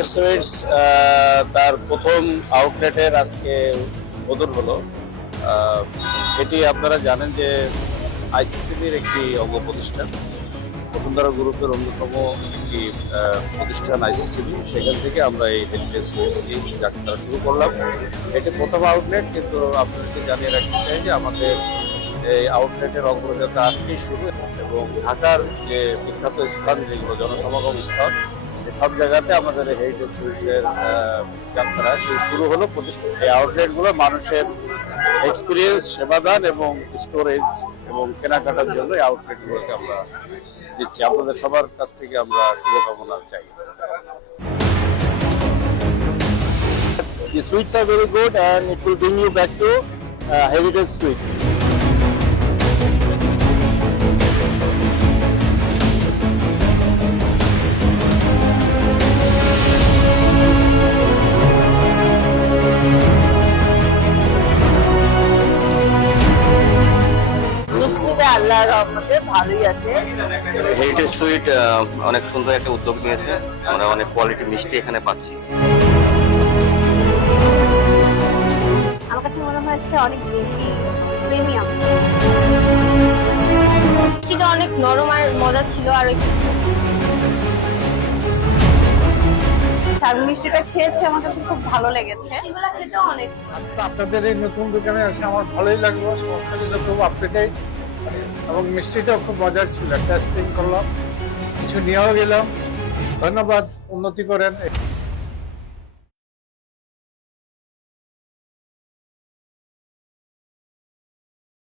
Heritage sweets তার প্রথম আউটলেটের আজকে উদ্বোধন হলো। এটি আপনারা জানেন যে আইসিসিবির একটি অঙ্গ প্রতিষ্ঠান, বসুন্ধরা গ্রুপের অন্যতম একটি প্রতিষ্ঠান আইসিসিবি। সেখান থেকে আমরা এই হেরিটেজ সুইটসটি যাত্রা শুরু করলাম। এটি প্রথম আউটলেট, কিন্তু আপনাদেরকে জানিয়ে রাখতে চাই যে আমাদের এই আউটলেটের অগ্রযাত্রা আজকেই শুরু, এবং ঢাকার যে বিখ্যাত স্থান যেগুলো জনসমাগম স্থান, সব জায়গাতে আমাদের হেরিটেজ সুইটসের যাত্রা শুরু হলো। এই আউটলেটগুলো মানুষের এক্সপিরিয়েন্স, সেবাদান এবং স্টোরেজ এবং কেনাকাটার জন্য এই আউটলেটগুলোকে আমরা দিচ্ছি। আপনাদের সবার কাছ থেকে আমরা শুভকামনা চাই। The sweets are very good and it will bring you back to heritage sweets. মিষ্টিটা আল্লাহর রহমতে ভালোই আছে। হেরিটেজ সুইট অনেক সুন্দর একটা উদ্যোগ নিয়েছে। আমরা অনেক কোয়ালিটি মিষ্টি এখানে পাচ্ছি। আমার কাছে মনে হয়েছে অনেক বেশি প্রিমিয়াম। মিষ্টিটা অনেক নরম আর মজা ছিল। আর মিষ্টিটা খেয়েছে, আমার কাছে খুব ভালো লেগেছে। অনেক আপনাদের এই নতুন দোকানে এসে আমার ভালোই লাগলো। সমস্ত কিছু খুব আপডেটেড এবং মিষ্টিটাও খুব মজার ছিল। টেস্টিং করলাম, কিছু নিয়েও গেলাম। ধন্যবাদ, উন্নতি করেন।